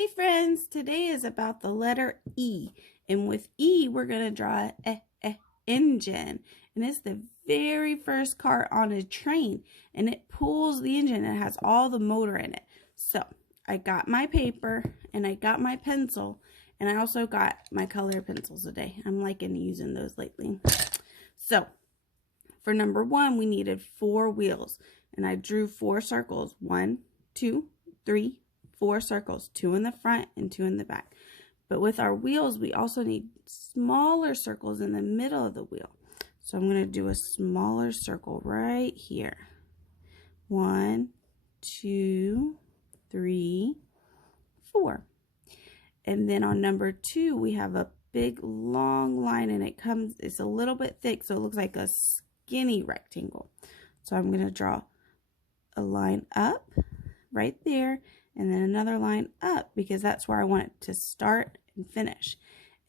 Hey friends, today is about the letter E, and with E we're going to draw a engine, and it's the very first car on a train, and it pulls the engine and it has all the motor in it. So I got my paper and I got my pencil, and I also got my color pencils today. I'm liking using those lately. So for number 1 we needed 4 wheels, and I drew 4 circles. 1, 2, 3, 4 circles, 2 in the front and 2 in the back. But with our wheels, we also need smaller circles in the middle of the wheel. So I'm going to do a smaller circle right here. 1, 2, 3, 4. And then on number 2, we have a big long line, and it's a little bit thick, so it looks like a skinny rectangle. So I'm going to draw a line up right there, and then another line up, because that's where I want it to start and finish.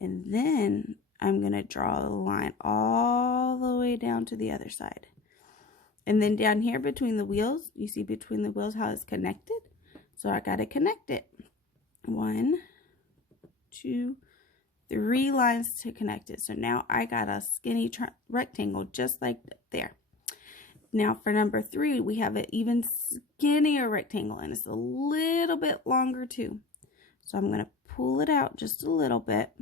And then I'm going to draw a line all the way down to the other side. And then down here between the wheels, you see between the wheels how it's connected? So I got to connect it. 1, 2, 3 lines to connect it. So now I got a skinny rectangle just like there. Now for number 3, we have an even skinnier rectangle, and it's a little bit longer too. So I'm going to pull it out just a little bit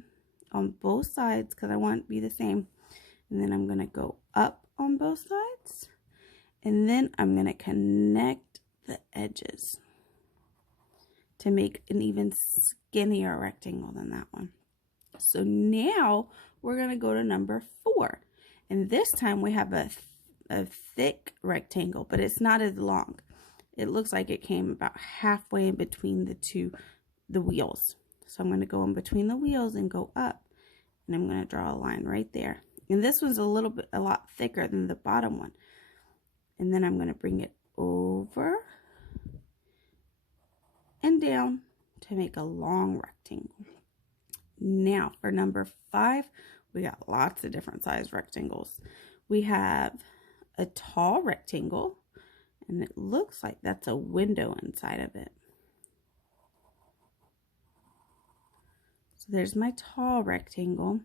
on both sides because I want it to be the same. And then I'm going to go up on both sides, and then I'm going to connect the edges to make an even skinnier rectangle than that one. So now we're going to go to number 4, and this time we have a thick rectangle, but it's not as long. It looks like it came about halfway in between the wheels. So I'm going to go in between the wheels and go up, and I'm going to draw a line right there. And this one's a lot thicker than the bottom one. And then I'm going to bring it over and down to make a long rectangle. Now for number 5, we got lots of different size rectangles. We have a tall rectangle, and it looks like that's a window inside of it. So there's my tall rectangle,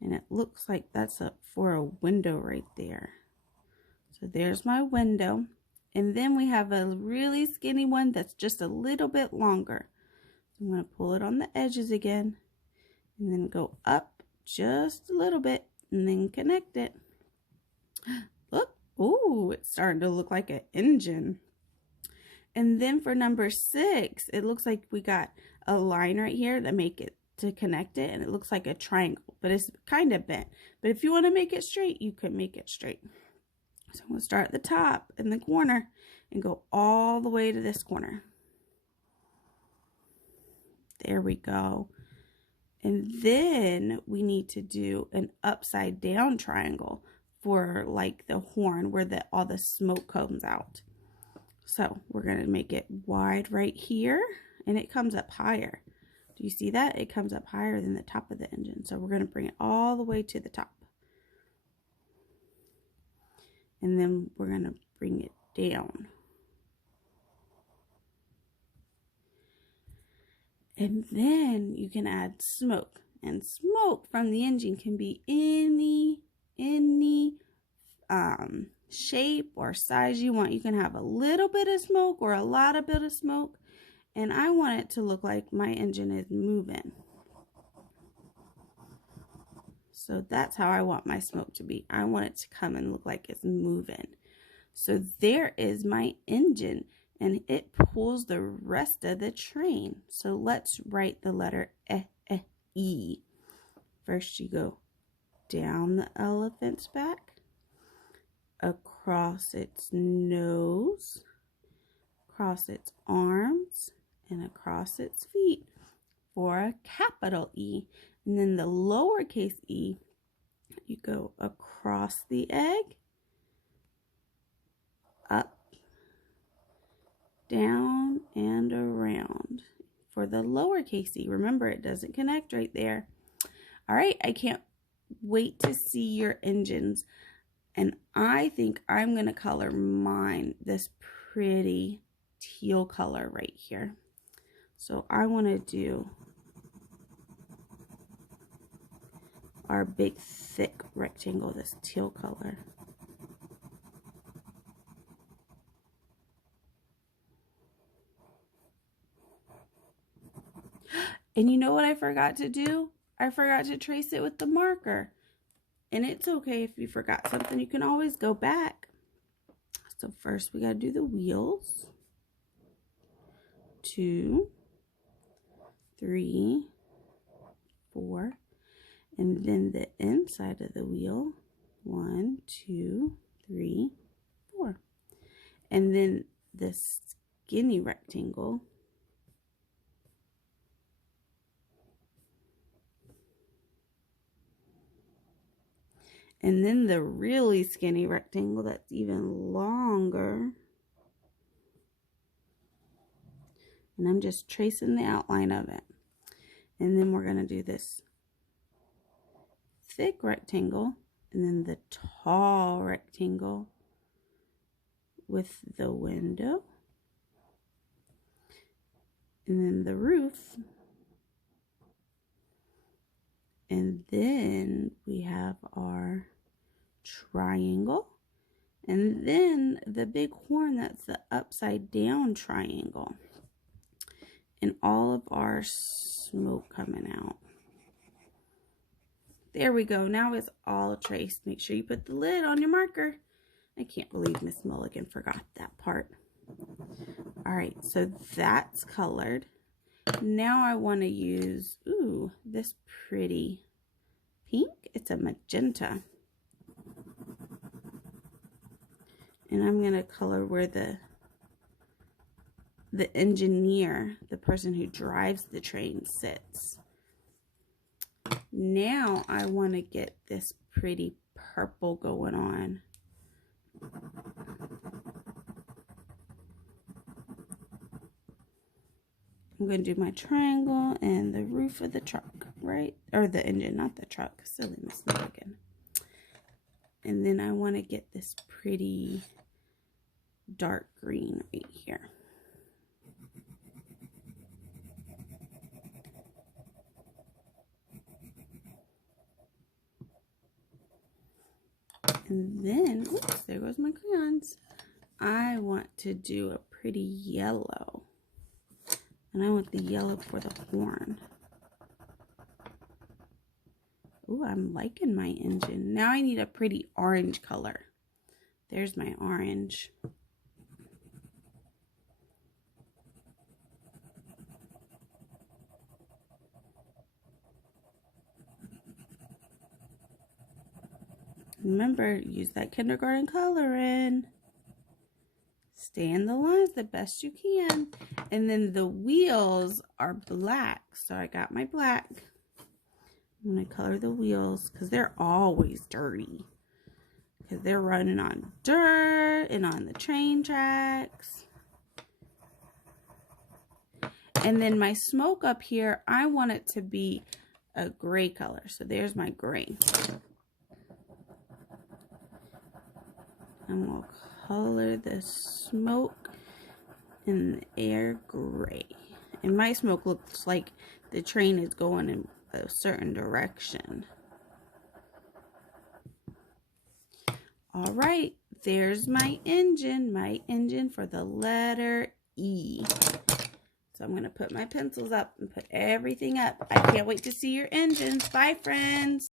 and it looks like that's for a window right there. So there's my window, and then we have a really skinny one that's just a little bit longer. I'm going to pull it on the edges again, and then go up just a little bit, and then connect it. Look, ooh, it's starting to look like an engine. And then for number 6, it looks like we got a line right here to connect it, and it looks like a triangle, but it's kind of bent. But if you want to make it straight, you can make it straight. So I'm going to start at the top in the corner and go all the way to this corner. There we go. And then we need to do an upside down triangle for like the horn where all the smoke comes out. So we're going to make it wide right here, and it comes up higher. Do you see that? It comes up higher than the top of the engine. So we're going to bring it all the way to the top. And then we're going to bring it down. And then you can add smoke. And smoke from the engine can be any shape or size you want. You can have a little bit of smoke or a lot of bit of smoke. And I want it to look like my engine is moving. So that's how I want my smoke to be. I want it to come and look like it's moving. So there is my engine, and it pulls the rest of the train. So let's write the letter E. First you go down the elephant's back, across its nose, across its arms, and across its feet for a capital E. And then the lowercase e, you go across the egg, up, down, and around for the lowercase e. Remember, it doesn't connect right there. All right, I can't wait to see your engines. And I think I'm going to color mine this pretty teal color right here. So I want to do our big thick rectangle, this teal color. And you know what I forgot to do? I forgot to trace it with the marker. And it's okay if you forgot something, you can always go back. So first we got to do the wheels. 2, 3, 4. And then the inside of the wheel. 1, 2, 3, 4. And then the skinny rectangle. And then the really skinny rectangle that's even longer. And I'm just tracing the outline of it. And then we're going to do this thick rectangle and then the tall rectangle with the window. And then the roof. And then we have our triangle. And then the big horn, that's the upside down triangle. And all of our smoke coming out. There we go. Now it's all traced. Make sure you put the lid on your marker. I can't believe Miss Mulligan forgot that part. All right, so that's colored. Now I want to use, this pretty pink. It's a magenta. And I'm going to color where the engineer, the person who drives the train, sits. Now I want to get this pretty purple going on. I'm going to do my triangle and the roof of the truck, right? Or the engine, not the truck. Silly Miss Mulligan. And then I want to get this pretty dark green right here. And then, oops, there goes my crayons. I want to do a pretty yellow. And I want the yellow for the horn. Ooh, I'm liking my engine. Now I need a pretty orange color. There's my orange. Remember, use that kindergarten coloring. Stay in the lines the best you can. And then the wheels are black. So I got my black. I'm going to color the wheels because they're always dirty. Because they're running on dirt and on the train tracks. And then my smoke up here, I want it to be a gray color. So there's my gray. I'm going to color the smoke in the air gray. And my smoke looks like the train is going in a certain direction. All right, there's my engine for the letter E. So I'm going to put my pencils up and put everything up. I can't wait to see your engines. Bye, friends.